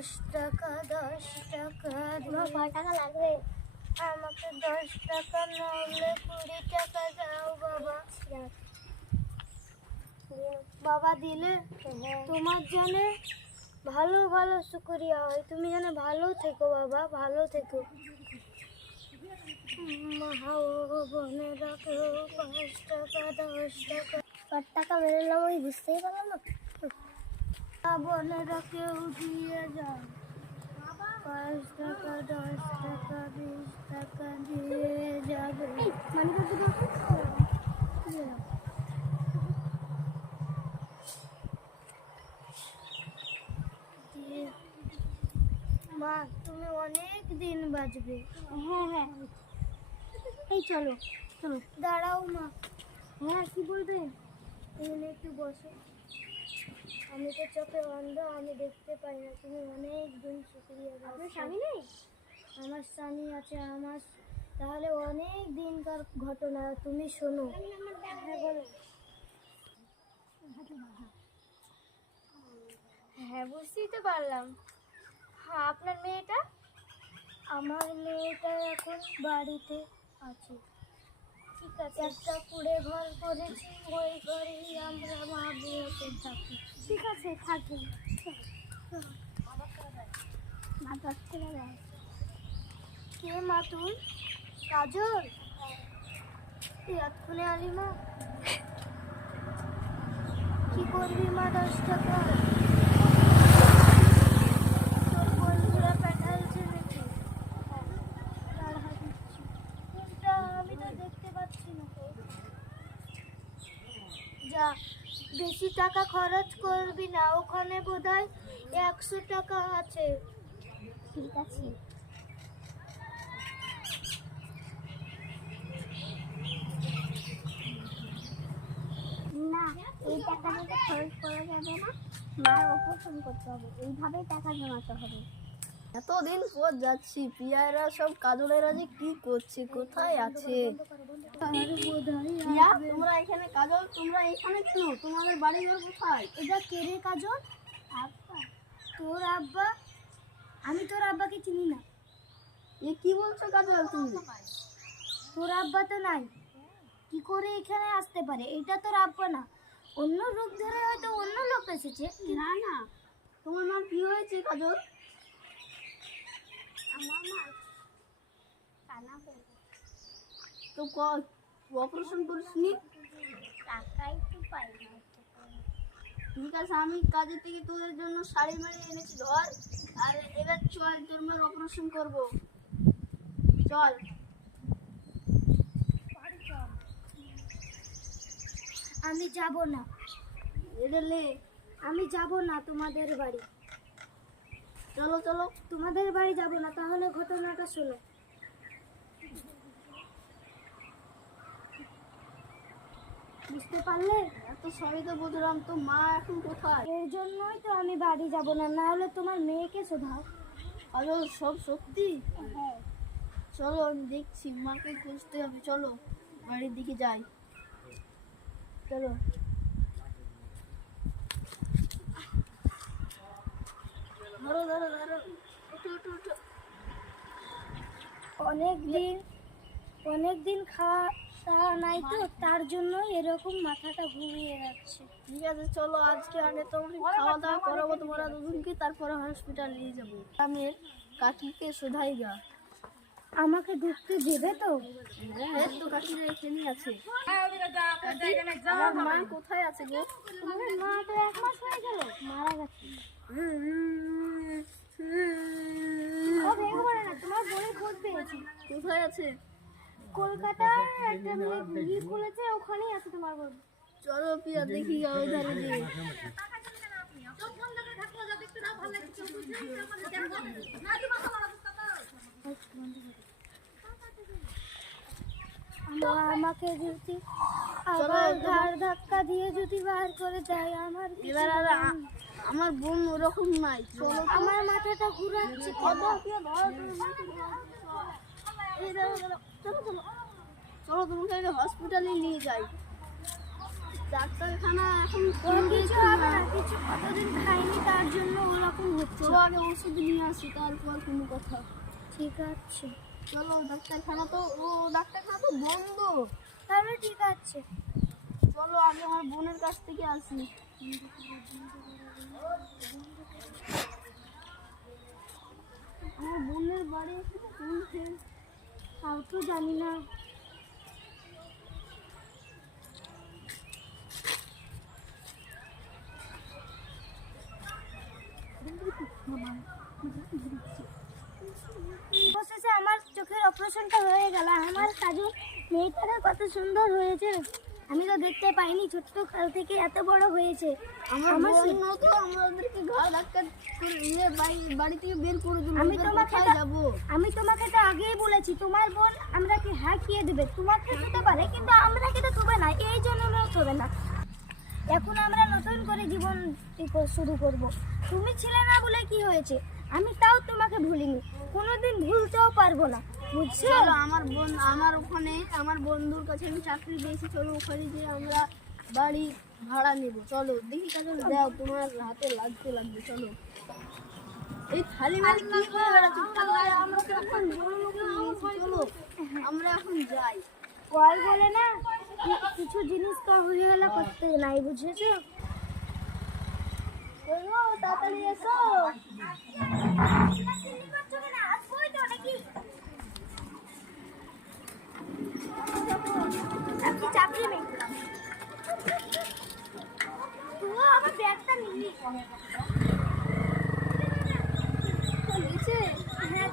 10 টাকা টাকা লাগবে? আমাকে 10 টাকা না হলে 20 টাকা দাও বাবা। বাবা দিলে তোমার জানে ভালো ভালো শুকরিয়া হয়। তুমি জানে ভালো থেকো বাবা, ভালো থেকো। মা বোনেরা কেউ 5 টাকা 10 টাকা কত টাকা বেরোলাম আমি বুঝতেই পারলাম না। মা বোনেরা কেউ দিয়ে যাও। 5 টাকা 10 টাকা 20 টাকা দিয়ে যাবে। মা তুমি অনেক দিন বাঁচবে। হ্যাঁ হ্যাঁ, এই চলো চলো। দাঁড়াও মা। হ্যাঁ, কি বলবেন? তুমি একটু বসো। আমি তো চোখে অন্ধ, আমি দেখতে পাই না। তুমি অনেক দিন শুকরিয়া। আপনার স্বামী নেই? আমার স্বামী আছে। আমার তাহলে অনেক দিনকার ঘটনা তুমি শোনো। হ্যাঁ বলো। হ্যাঁ, বুঝতেই তো পারলাম। হ্যাঁ, আপনার মেয়েটা? আমার মেয়েটা এখন বাড়িতে আছে। ঠিক আছে, একটা কুড়ে ঘর করেছি, ওই ঘরেই আমরা মা মেয়েতে থাকি। ঠিক আছে, থাকি। কে মা তুই? কাজল? তুই এক্ষুনি আলি মা? কি করবি মা 10 টাকা? তোর বন্ধুরা পাঠাইছে নাকি? কোনটা? আমি তো দেখতে পাচ্ছি না। যা, বেশি টাকা খরচ করবি না। ওখানে বোধহয় 100 টাকা আছে। ঠিক আছে। না, এই টাকাটা খরচ করা যাবে না। মার অপারেশন করতে হবে, এইভাবেই টাকা জমাতে হবে। এতদিন পর যাচ্ছি, পিয়ারা সব কাজলেরা যে কি করছে, কোথায় আছে? পিয়া, তোমরা এখানে? কাজল, তোমরা এখানে কেন? তোমাদের বাড়ি ঘর কোথায়? এটা কে রে কাজল? আব্বা। তোর আব্বা? আমি তোর আব্বাকে চিনি না। এ কি বলছো কাজল তুমি? তোর আব্বা তো নাই, কি করে এখানে আসতে পারে? এটা তোর আব্বা না। অন্য রূপ ধরে হয়তো অন্য লোক এসেছে। না না, তোমার মা কি হয়েছে কাজল? আমার মা কানা হয়ে তো অপারেশন করিসনি? টাকা একটু পাই না। ঠিক আছে, আমি কাজে থেকে তোদের জন্য শাড়ি মাড়ি এনেছি, ধর। আর এবার চল, তোর মার অপারেশন করবো। চল। আমি যাব না, এটা লে। আমি যাব না তোমাদের বাড়ি। চলো চলো। তোমাদের বাড়ি যাব না। তাহলে ঘটনাটা শোনো। বুঝতে পারলে? এত সবই তো বুঝলাম, তো মা এখন কোথায়? এর জন্যই তো আমি বাড়ি যাব না, না হলে তোমার মেয়েকে শোধাও। কাজল, সব সত্যি? হ্যাঁ। চলো, আমি দেখছি, মাকে খুঁজতে হবে। চলো বাড়ির দিকে যাই। চলো। ধরো ধরো ধরো, উঠো উঠো উঠো। অনেক দিন খাওয়া দাওয়া নাই তো, তার জন্য এরকম মাথাটা ঘুরিয়ে যাচ্ছে। ঠিক আছে, চলো আজকে আগে তোমাকে খাওয়া দাওয়া করাবো তোমরা দুজনকে, তারপরে হসপিটাল নিয়ে যাবো। আমি কাকিকে শোধাই গা। আমাকে ঢুকতে দেবে তো? হ্যাঁ, তো কাকিরা এখানে আছে। আমার মা কোথায় আছে গো? তোমার মা তো 1 মাস হয়ে গেল মারা গেছে। ও ভেঙে পড়ে না, তোমার বোনের খোঁজ পেয়েছি। কোথায় আছে? কলকাতার একটা বিয়ে খুলেছে, ওখানেই আছে তোমার বোন। চলো পিয়া, দেখি ওই ধারে যে। আমাকে যদি আবার ঘাড় ধাক্কা দিয়ে যদি বার করে দেয়, আমার এবার আর আমার বোন ওরকম নাই। চলো, আমার মাথাটা ঘুরাচ্ছে। চলো চলো, তোমাকে হসপিটালে নিয়ে যাই। ডাক্তারখানা এখন কিছু হবে না, কিছু কতদিন খাইনি তার জন্য ওরকম হচ্ছে। আগে ওষুধ নিয়ে আসি, তারপর কোনো কথা। ঠিক আছে, চলো, ডাক্তারখানা তো বন্ধ। তাহলে ঠিক আছে। চলো আমি আমার বোনের কাছ থেকে আসি। আমার বোনের বাড়ি কোনখানে তাও তো জানি না। অবশেষে আমার চোখের অপারেশনটা হয়ে গেল। আমার কাজু মেয়েটারা কত সুন্দর হয়েছে, আমি তো দেখতে পাইনি, ছোট্ট কাল থেকে এত বড় হয়েছে। আমার আমার বোন তো আমাদেরকে ঘা ধাক্কা করে বাড়ি থেকে বের করে দিল। আমি তোমাকে কোথায় তো- যাবো? আমি তোমাকে তো আগেই বলেছি, তোমার বোন আমরাকে হাঁকিয়ে দেবে। তোমাকে দিতে পারে কিন্তু আমরাকে তো দেবে না, এই জন্য দেবে না। এখন আমরা নতুন করে জীবন শুরু করব। তুমি ছিলে না বলে কি হয়েছে, আমি তাও তোমাকে ভুলিনি, কোনোদিন ভুলতেও পারবো না, বুঝছো? চলো আমার ওখানে আমার বন্ধুর কাছে আমি চাকরি পেয়েছি, চলো ওখানে গিয়ে আমরা বাড়ি ভাড়া নেব। চলো দেখি কাজল দাও, তোমার হাতে লাগবে। চলো এই থালি মালি কি করে বেড়াচ্ছ? আমরা তো এখন বড় লোক হয়ে গেছি, চলো আমরা এখন যাই। কল বলে না, কিছু জিনিস তো হয়ে করতে নাই, বুঝেছো? চলো তাড়াতাড়ি এসো। আপনি চাকরি নেই, তুই আমার ব্যাগটা নিবি। নিচে হ্যাঁ,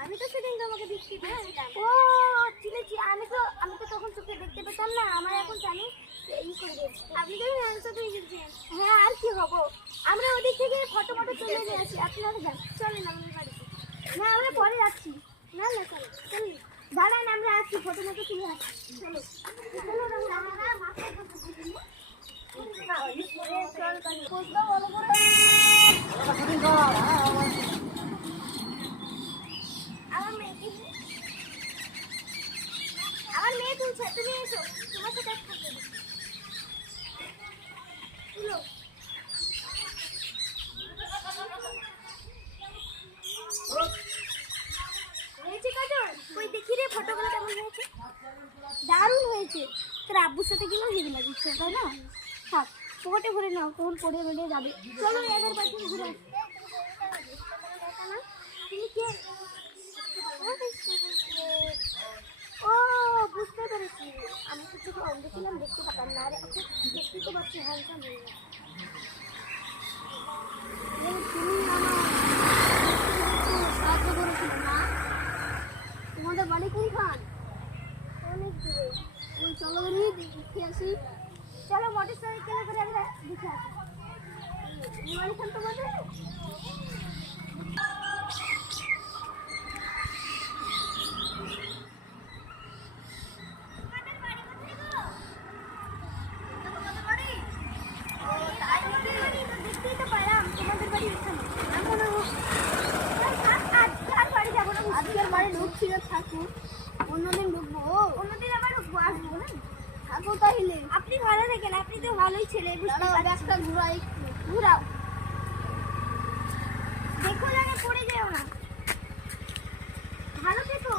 আমি তো সেদিন তোমাকে দেখতে পেয়েছিলাম। ও চিনেছি, আমি তো তখন চোখে দেখতে পেতাম না, আমার এখন জানি এই করে দিয়েছি। আপনি তো মানুষের সাথে গেছেন। হ্যাঁ, আর কি হবো, আমরা ওদিক থেকে ফটো তুলে নিয়ে আসি। আপনারা যান, চলেন আমাদের বাড়িতে। না, আমরা পরে যাচ্ছি। না না, চলুন দাঁড়ান, আমরা আসছি, ফটো তুলে আসছি। চলো চলো, আমার মেয়ে তুলছে, তুমি এসো, তোমার সাথে থাকবে। তুলো। হয়েছে কাজল? কই দেখি রে ফটোগুলো কেমন হয়েছে? দারুণ হয়েছে। তোর আব্বুর সাথে গেলেও হেভি লাগিয়েছে, তাই না? থাক, পকেটে ভরে নাও, তখন পরে বেরিয়ে যাবে। চলো এবার বাড়ি থেকে ঘুরে আসি। তুমি কে? ও, বুঝতে পেরেছি, আমি তো চোখে অন্ধ ছিলাম, দেখতে পেতাম না। আরে দেখতে তো পাচ্ছি, হ্যান্ডসাম হয়ে গেছে। তুমি আমার সাহায্য করেছিল না? তোমাদের বাড়ি কোনখান? অনেক দূরে। ওই চলো দেখে আসি। চলো মোটর সাইকেলে করে আমরা দেখে আসি। বাড়িখান তোমাদের? দেখতেই তো পারলাম তোমাদের বাড়ি এখানে। আর বাড়ি যাবো না, আজকের বাড়ি ঢুকছি না, থাকুক, অন্যদিন ঢুকবো। অন্যদিন আবার আসবো না। থাকো তাইলে। আপনি ভালো থাকেন, আপনি তো ভালোই ছেলে, বুঝতে দাঁড়াও, পারছি। ব্যাগটা ঘুরাই একটু। ঘুরাও, দেখো জায়গায় পড়ে যেও না, ভালো থেকো।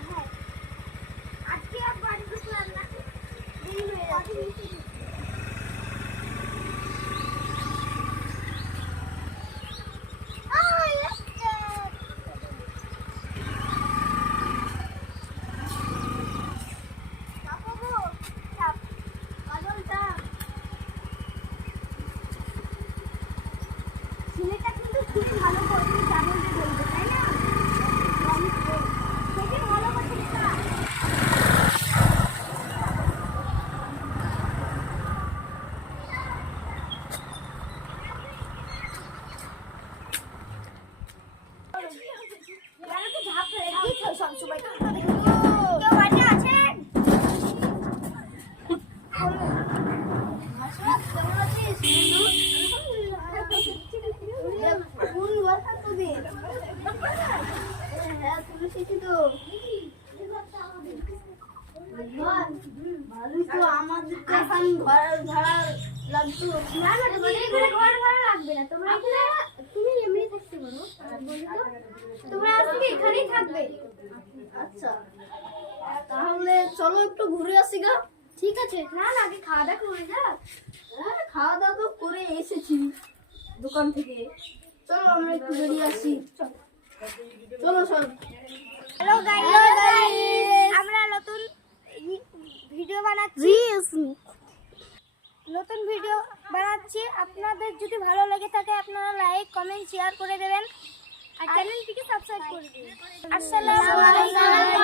হ্যাঁ, আজকে আর বাড়ি ঢুকলাম না, দেরি হয়ে যাচ্ছে। ছেলেটা কিন্তু খুবই ভালো করে চাবল দিয়ে বলবে, তাই না? দেখে ভালো করছে ছেলেটা। না না তোমাদের এখানে ঘর ভাড়া লাগবে না, তোমরা এখানে তুমি এমনি থাকতে পারো। বলো তো তোমরা আজকে এখানেই থাকবে? আচ্ছা তাহলে চলো একটু ঘুরে আসি গা। ঠিক আছে। না না আগে খাওয়া দাওয়া করে যাক। হ্যাঁ খাওয়া দাওয়া তো করে এসেছি দোকান থেকে, চলো আমরা একটু বেরিয়ে আসি। চলো চলো। হ্যালো গাইস, আমরা নতুন ভিডিও বানাচ্ছি। আপনাদের যদি ভালো লেগে থাকে আপনারা লাইক কমেন্ট শেয়ার করে দেবেন আর চ্যানেলটিকে সাবস্ক্রাইব করে দিন। আসসালামু আলাইকুম।